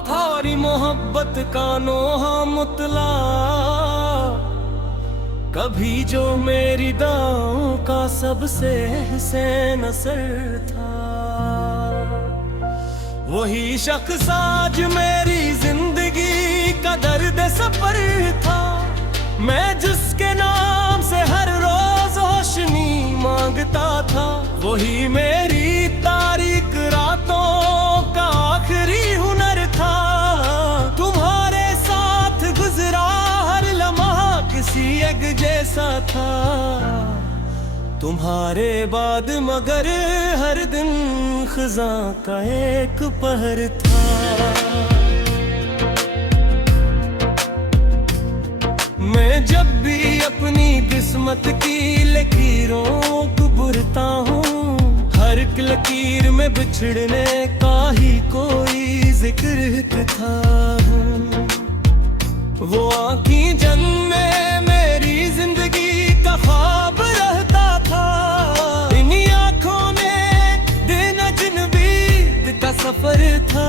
थारी मोहब्बत का नोहा मुतला, कभी जो मेरी दाओं का सबसे हसीन असर था, वही शख्स आज मेरी जिंदगी का दर्द सफर था। मैं जिसके नाम से हर रोज रोशनी मांगता था, वही मेरी तारीक रातों का आखिरी हुनर था। तुम्हारे साथ गुजरा हर लम्हा किसी एक जैसा था, तुम्हारे बाद मगर हर दिन खज़ां का एक पहर था। मैं जब भी अपनी किस्मत की लकीरों को बुरता हूँ, हर एक लकीर में बिछड़ने का ही कोई जिक्र था। वो आँखी जन्मे मेरी जिंदगी का ख्वाब रहता था, इन्हीं आँखों में दिन अजनबी का सफर था।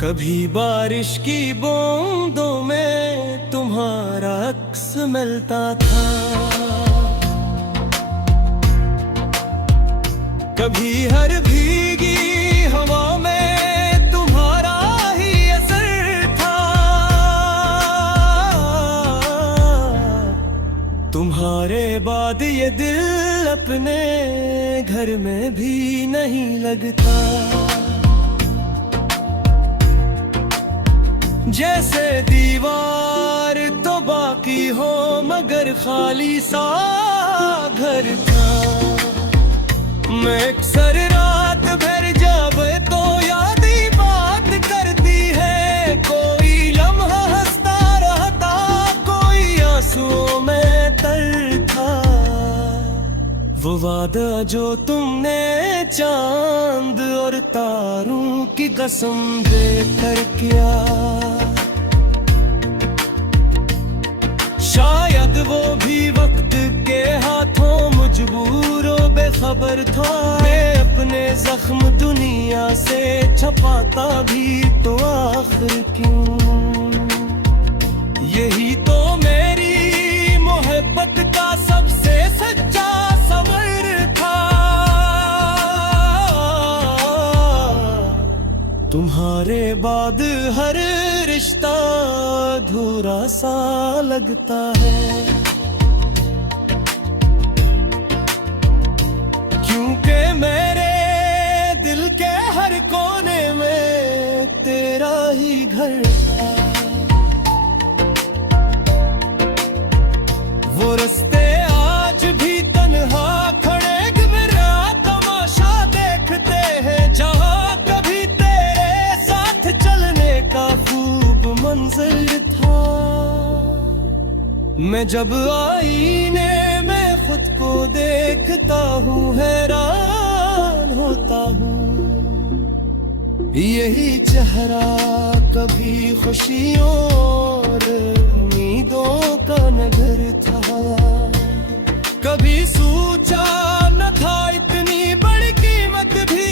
कभी बारिश की बूंदों में तुम्हारा अक्स मिलता था, कभी हर भीगी हवा में तुम्हारा ही असर था। तुम्हारे बाद ये दिल अपने घर में भी नहीं लगता, जैसे दीवार तो बाकी हो मगर खाली सा घर था। मैं अक्सर रात भर जब तो याद ही बात करती है, कोई लम्हा हंसता रहता, कोई आंसुओं में तर था। वो वादा जो तुमने चांद और तारों की कसम देकर किया, शायद वो भी वक्त के हाथों मजबूरों बेखबर था। मैं अपने जख्म दुनिया से छपाता भी तो आखिर क्यों, यही तो मेरी मोहब्बत का सबसे सच्चा सबर था। तुम्हारे बाद हर रिश्ता अधूरा सा लगता है, क्योंकि मेरे दिल के हर कोने में तेरा ही घर था। वो रास्ते आज भी तन्हा खड़े गिरा तमाशा देखते हैं, जहाँ कभी तेरे साथ चलने का खूब मंजर था। मैं जब आईने में खुद को देखता हूँ हैरान होता हूँ, यही चेहरा कभी खुशियों और उम्मीदों का नगर था। कभी सोचा न था इतनी बड़ी कीमत भी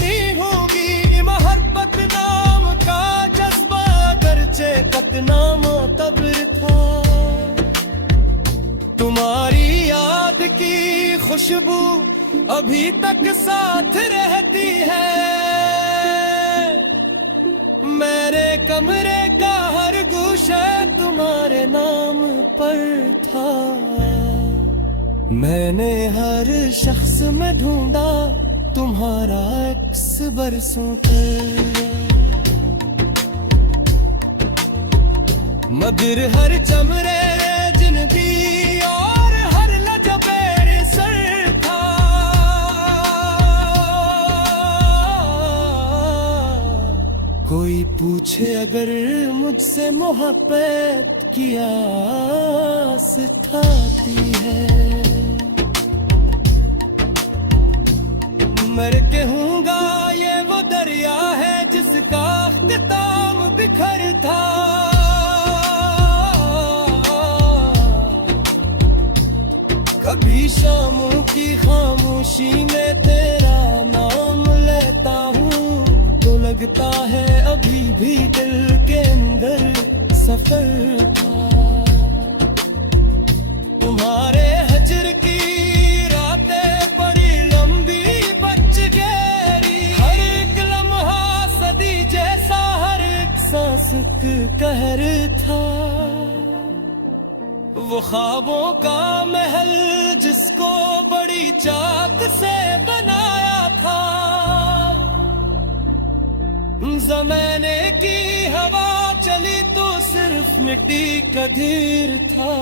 नहीं होगी, मोहब्बत नाम का जज्बा अगरचे कितना मोतबर था। तुम्हारी याद की खुशबू अभी तक साथ रहती है, मेरे कमरे का हर गोशा तुम्हारे नाम पर था। मैंने हर शख्स में ढूंढा तुम्हारा अक्स बरसों तक, मगर हर चमरे जिंदगी और हर लजबेर सर था। कोई पूछे अगर मुझसे मोहब्बत की आस खाती है, मैं कहूँगा ये वो दरिया है जिसका अख्ताम बिखर था। कभी शामों की खामोशी में तेरा नाम लेता हूँ तो लगता है अभी भी दिल के अंदर सफर था। तुम्हारे हजर की रातें बड़ी लंबी बच गहरी, हर एक लम्हा सदी जैसा, हर एक सांस कहर था। वो ख्वाबों का महल जिसको बड़ी चाक से बनाया था, ज़माने की हवा चली तो सिर्फ मिट्टी का ढेर था।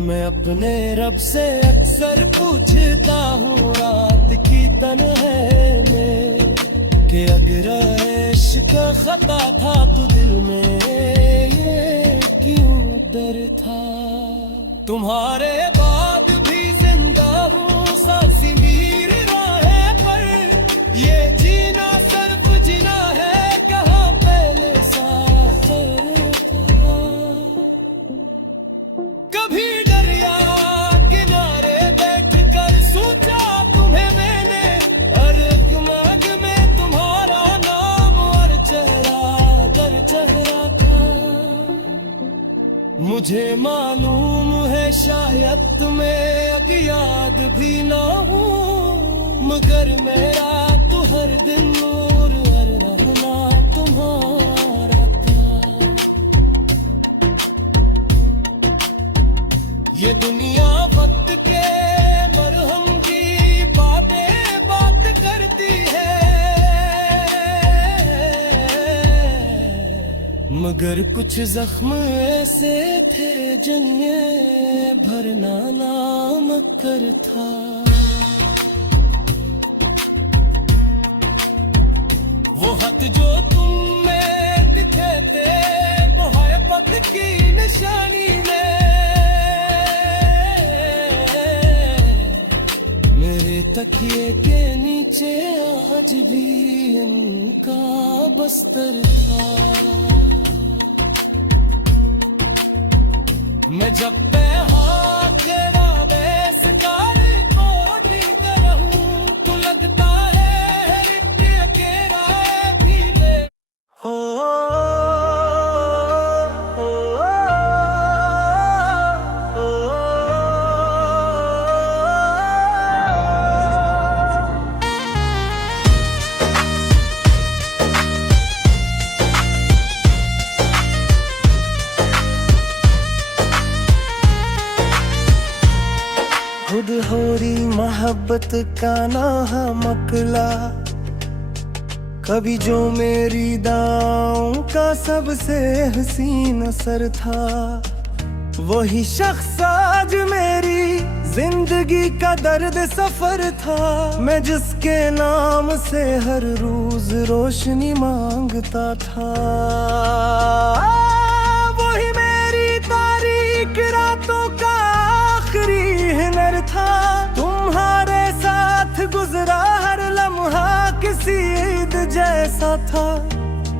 मैं अपने रब से अक्सर पूछता हूँ रात की तन्हाई में कि अगर इश्क खता था तो दिल में ये क्यों डर था। तुम्हारे बाद भी जिंदा हूँ सांसी मीर राह पर, ये जीना सिर्फ जीना है कहाँ पहले साथर था। कभी दरिया किनारे बैठ कर सोचा तुम्हें मैंने, हर एक मांग में तुम्हारा नाम और चेहरा दर चेहरा था। मुझे मालूम है शायद तुम्हें अब याद भी ना हो, मगर मेरा तो हर दिन और हर रहना तुम्हारा था। ये दुनिया वक्त के मरहम की बातें बात करती है, मगर कुछ जख्म ऐसे थे जिन्हें भरना नामुमकिन था। वो खत जो तुम में लिखे थे वो है पद की निशानी में, मेरे तकिए के नीचे आज भी इनका बस्तर था। मैं जब पे हाथ तेरा बेसकार कोटी करहूं तो लगता है कि अकेला भी दे हो। खुद हो रही मोहब्बत का नामकला, कभी जो मेरी दाओं का सबसे हसीन असर था, वही शख्स आज मेरी जिंदगी का दर्द सफर था। मैं जिसके नाम से हर रोज रोशनी मांगता था, वही मेरी तारीक रातों का आखिरी हिनर था। तुम्हारे साथ गुजरा हर लम्हा किसी ईद जैसा था,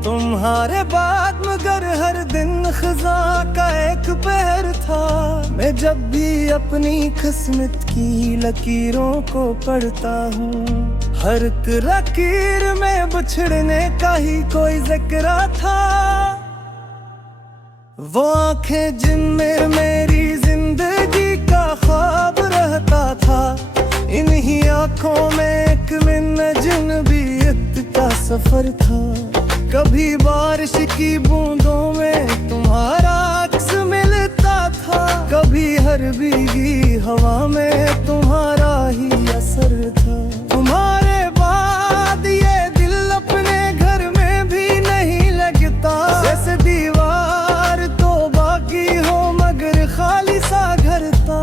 तुम्हारे बाद मगर हर दिन खजा का एक पहर था। मैं जब भी अपनी किस्मत की लकीरों को पढ़ता हूँ, हर एक लकीर में बिछड़ने का ही कोई जिक्र था। वो आंखें जिनमें मेरी जिंदगी का ख्वाब रहता था, इन्हीं आंखों में एक अजनबियत का सफर था। कभी बारिश की बूंदों में तुम्हारा अक्स मिलता था, कभी हर भीगी हवा में तुम्हारा ही असर था। तुम्हारे बाद ये दिल अपने घर में भी नहीं लगता, जैसे दीवार तो बाकी हो मगर खाली सा घर था।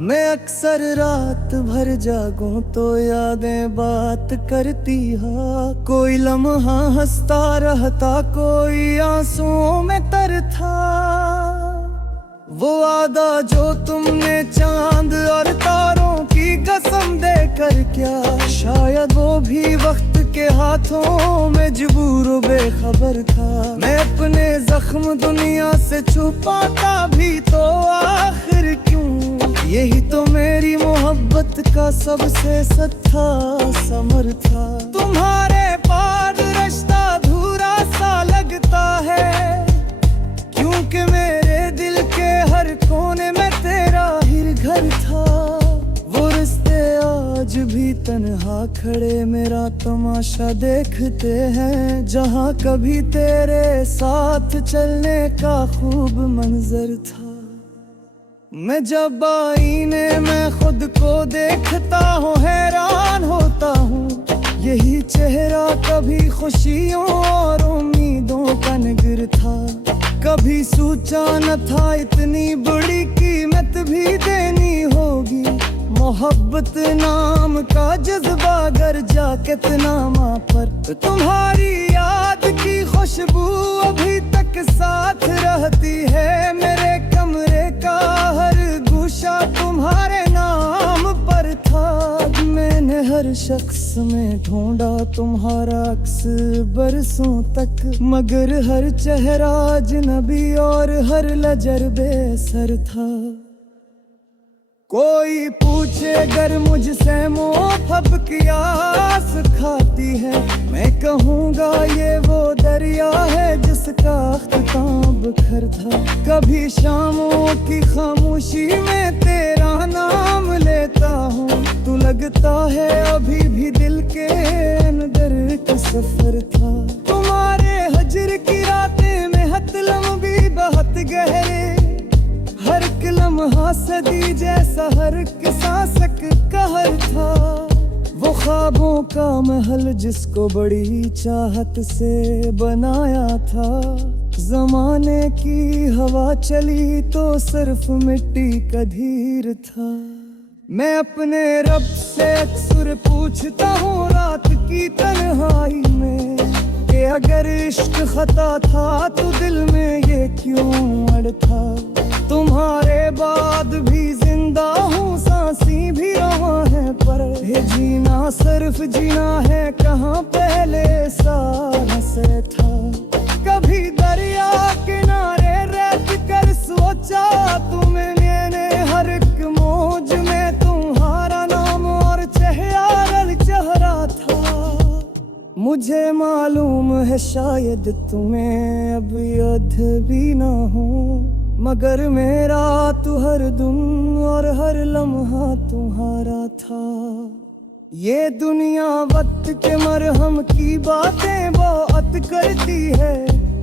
मैं अक्सर रात भर जागूं तो यादें बात करती हाँ। कोई लम्हा हंसता रहता, कोई आंसुओं में तरता। वो वादा जो तुमने चांद और तारों की कसम देकर क्या, शायद वो भी वक्त के हाथों में मजबूर बेखबर था। मैं अपने जख्म दुनिया से छुपाता भी तो आखिर क्यों, यही तो मेरी मोहब्बत का सबसे सच्चा समर था। तुम्हारे बाद रिश्ता अधूरा सा लगता है, क्योंकि मेरे दिल के हर कोने में तेरा ही घर था। वो रिश्ते आज भी तन्हा खड़े मेरा तमाशा देखते हैं, जहाँ कभी तेरे साथ चलने का खूब मंजर था। मैं जब आईने में खुद को देखता हूँ हैरान होता हूँ, यही चेहरा कभी खुशियों और उम्मीदों का निगर था। कभी सोचा न था इतनी बड़ी कीमत भी देनी होगी, मोहब्बत नाम का जज्बा गर जा कितना माँ पर। तुम्हारी याद की खुशबू अभी तक साथ रहती है, मेरे कमरे का हर गोशा तुम्हारे नाम पर था। मैंने हर शख्स में ढूंढा तुम्हारा अक्स बरसों तक, मगर हर चेहरा अजनबी और हर लजर बेसर था। कोई पूछे अगर मुझसे मोहब्बत की आस खाती है, मैं कहूँगा ये वो दरिया है जिसका अख्ताम बिखर था। कभी शामों की खामोशी में तेरा नाम लेता हूँ, तू लगता है अभी भी दिल के अंदर एक सफर था। तुम्हारे हजर की रातें में हतलम भी बहुत गहरे, हर लम्हा सदी जैसा हर सांसक कहर था। वो ख्वाबों का महल जिसको बड़ी चाहत से बनाया था, जमाने की हवा चली तो सिर्फ मिट्टी का धीर था। मैं अपने रब से अक्सर पूछता हूँ रात की तन्हाई में, कि अगर इश्क खता था तो दिल में ये क्यों अड़ था। तुम्हारे बाद भी जिंदा हूँ, सांसी भी रहा है, पर ये जीना सिर्फ जीना है, कहाँ पहले सारा से था। कभी दरिया किनारे रह कर सोचा तुमने, हर एक मौज में तुम्हारा नाम और चेहरा था। मुझे मालूम है शायद तुम्हें अब याद भी ना हो, मगर मेरा तू हर दिन और हर लम्हा तुम्हारा था। ये दुनिया वक्त के मरहम की बातें बहुत करती है,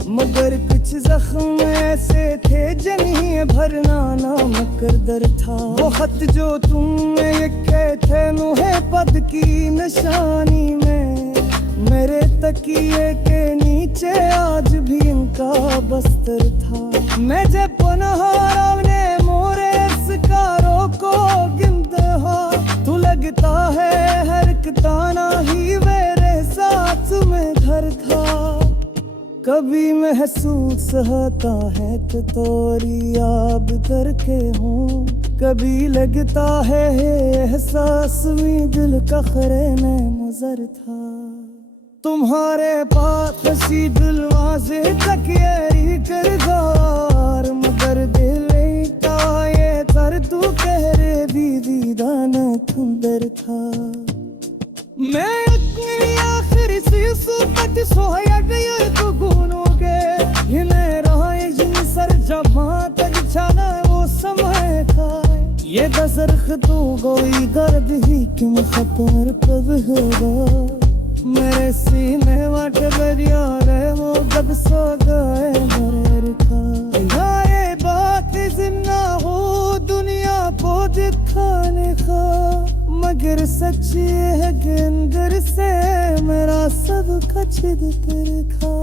मगर कुछ जख्म ऐसे थे जिन्हें भरना ना मुकद्दर था। वो खत जो तुमने लिखे थे नुहे पद की निशानी में, मेरे तकिए के नीचे आज भी इनका बस्तर था। मैं जब पनहारा ने मोरे स्कारों को गिनता, तू लगता है हर एक ताना ही मेरे साथ में घर था। कभी महसूस होता है कि तोरी याद करके हूँ, कभी लगता है एहसास में दिल का खरे में मुजर था। तुम्हारे पास हसी दिलवाजे तक ये करदार, मगर दिल का ये तर तू कह रे दीदान खुंदर था। मैं अपनी आखिरी सी सूरत सोया गई तो गुनोगे, ये मेरा जिन सर जहाँ तक छाना वो समय था। ये दसरख तू कोई दर्द ही क्यों खतर पर होगा, मेरे सीने वाट दरिया रे वो कब सो गए मरे खा। ये बात जिन्ना हो दुनिया को दिखाने का, मगर सच्ची है कि अंदर से मेरा सब कुछ दिख रखा।